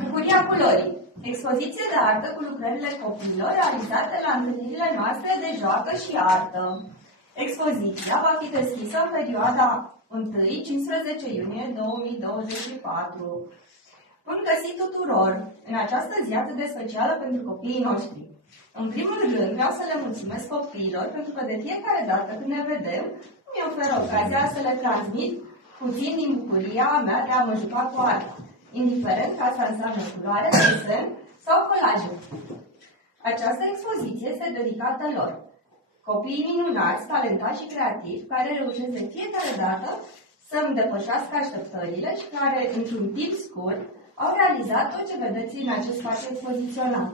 Bucuria culorii. Expoziție de artă cu lucrările copiilor realizate la întâlnirile noastre de joacă și artă. Expoziția va fi deschisă în perioada 1-15 iunie 2024. Bun găsit tuturor în această zi atât de specială pentru copiii noștri. În primul rând vreau să le mulțumesc copiilor pentru că de fiecare dată când ne vedem îmi oferă ocazia să le transmit puțin din bucuria mea de a mă juca cu arta, indiferent că asta înseamnă culoare, desen sau colajul. Această expoziție este dedicată lor. Copiii minunați, talentați și creativi, care reușesc de fiecare dată să-mi depășească așteptările și care, într-un timp scurt, au realizat tot ce vedeți în acest spațiu expozițional.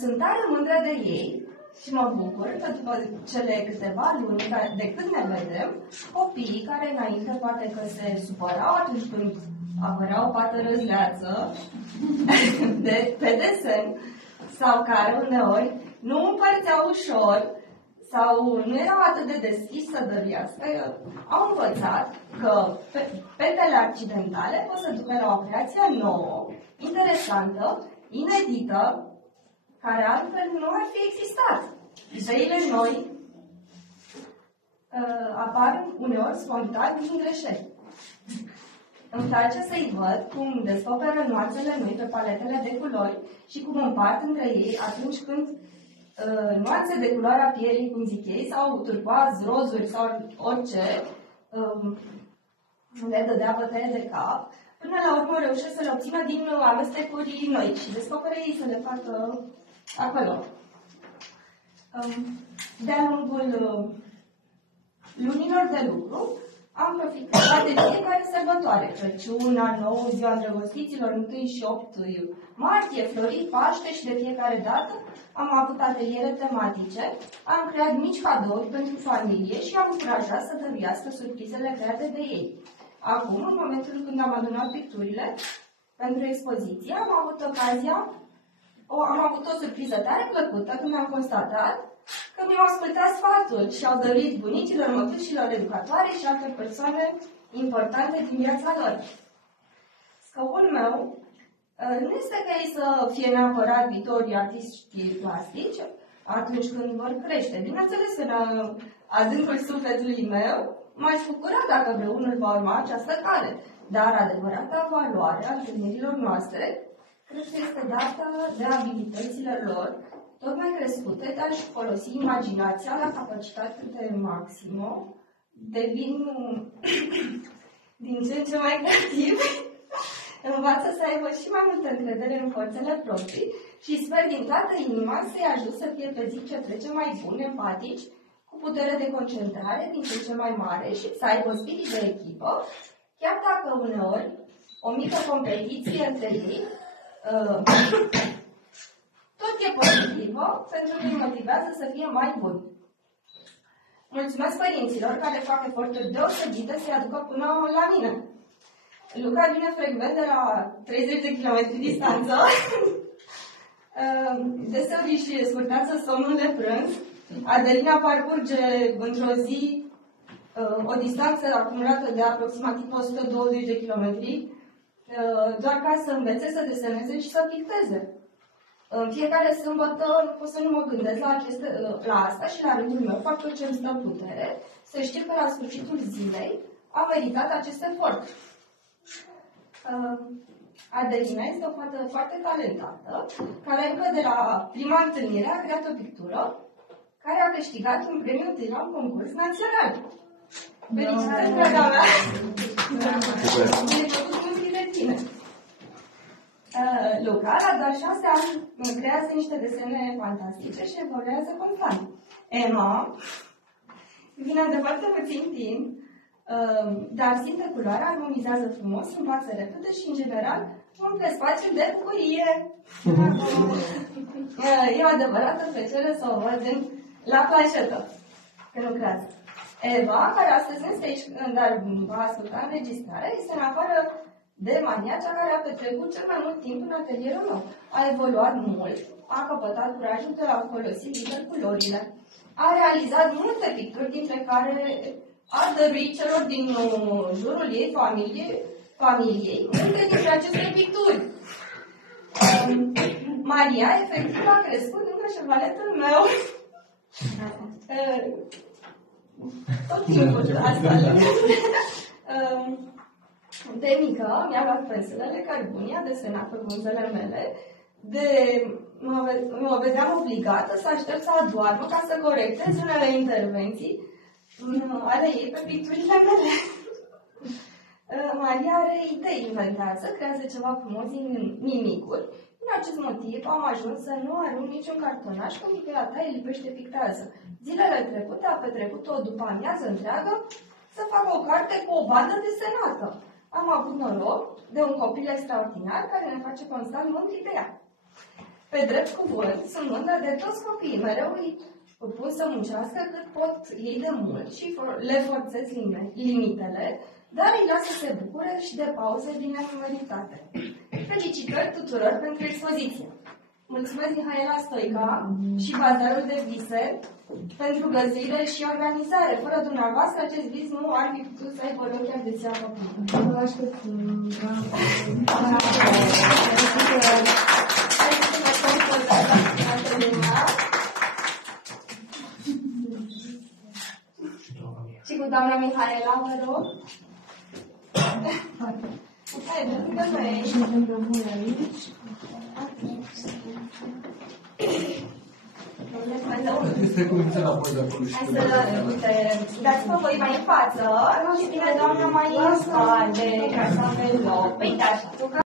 Sunt tare mândră de ei și mă bucur că după cele câteva luni de când ne vedem, copiii care înainte poate că se supărau atunci când apărea o pată răzleață pe desen sau care uneori nu împărțeau ușor sau nu erau atât de deschiși să dăruiască, au învățat că petele accidentale pot să ducă la o creație nouă, interesantă, inedită, care altfel nu ar fi existat. Ideile noi apar uneori spontan din greșeli. Îmi place să-i văd cum descoperă nuanțele noi pe paletele de culori și cum împart între ei atunci când nuanțe de culoarea pielii, cum zic ei, sau turcoaz, rozuri sau orice, le dădea bătaie de cap, până la urmă reușesc să le obțină din amestecuri noi și descoperă ei să le facă acolo. De-a lungul lunilor de lucru, am profitat de fiecare sărbătoare, Crăciun, An Nou, Ziua Îndrăgostiților, 1 și 8 martie, Florit, Paște și de fiecare dată am avut ateliere tematice, am creat mici cadouri pentru familie și am încurajat să dăruiască surprizele create de ei. Acum, în momentul când am adunat picturile pentru expoziție, am avut o surpriză tare plăcută când am constatat că mi-au ascultat sfatul și au dăruit bunicilor, mătușilor, educatoare și alte persoane importante din viața lor. Scopul meu nu este ca ei să fie neapărat viitorii artiști plastici atunci când vor crește. Bineînțeles, în adâncul sufletului meu, m-aș bucura dacă vreunul va urma această cale. Dar adevărata valoare a întâlnirilor noastre cred că este dată de abilitățile lor tot mai crescute de a-și folosi imaginația la capacitate de maximă, devin din ce în ce mai creativi, învață să aibă și mai multă încredere în forțele proprii și sper din toată inima să-i ajut să fie pe zi ce trece mai buni, empatici, cu putere de concentrare din ce în ce mai mare și să aibă spirit de echipă, chiar dacă uneori o mică competiție între ei tot e pozitivă, pentru că îi motivează să fie mai buni. Mulțumesc părinților care fac eforturi deosebite să-i aducă până la mine. Luca vine frecvent de la 30 de km distanță. Deseori își scurtează somnul de prânz. Adelina parcurge într-o zi o distanță acumulată de aproximativ 120 de km, doar ca să învețe să deseneze și să picteze. În fiecare sâmbătă pot să nu mă gândesc la asta și la rândul meu fac tot ce îmi stă în putere, să știu că la sfârșitul zilei am meritat acest efort. Adelina este o fată foarte talentată, care încă de la prima întâlnire a creat o pictură care a câștigat un premiu întâi la un concurs național. Felicitări, draga mea! Mi-ai făcut mândri de tine! Luca, la doar 6 ani, creează niște desene fantastice și evoluează constant. Emma vine de foarte puțin timp, dar simte culoarea, armonizează frumos, învață repede și, în general, umple spațiul de bucurie. E o adevărată plăcere să o văd la planșetă, când lucrează. Eva, care astăzi nu este aici, dar va asculta înregistrarea, este în afară de Mania, cea care a petrecut cel mai mult timp în atelierul meu. A evoluat mult, a căpătat curajul de a folosi liber culorile. A realizat multe picturi, dintre care a dăruit celor din jurul ei, familie, familiei multe dintre aceste picturi. Maria, efectiv, a crescut lângă șevaletul meu. Tot timpul asta. De mică, mi-a luat penselele cărbunii, a desenat pe buzele mele, mă vedeam obligată să aștept să adoarmă ca să corectez unele intervenții ale ei pe picturile mele. Maria are idei, inventează, creează ceva frumos din nimicuri. Din acest motiv am ajuns să nu arunc niciun cartonaș, pentru că la ta îi lipește, pictează. Zilele trecute a petrecut o după amiază întreagă să fac o carte cu o bandă desenată. Am avut noroc de un copil extraordinar care ne face constant mândri de ea. Pe drept cuvânt, sunt mândră de toți copiii. Mereu îi pun să muncească cât pot ei de mult și le forțez limitele, dar îi las să se bucure și de pauze bine meritate. Felicitări tuturor pentru expoziție! Mulțumesc Mihaela Stoica și Bazarul de Vise pentru găzduire și organizare. Fără dumneavoastră, acest vis nu ar fi putut să aibă loc chiar de ziua și cu doamna Mihaela, vă rog. Hai, dă-mi aici. Hai să, uite, dați-vă voi mai în față și vine doamna mai în spate, ca să avem loc. Uite așa.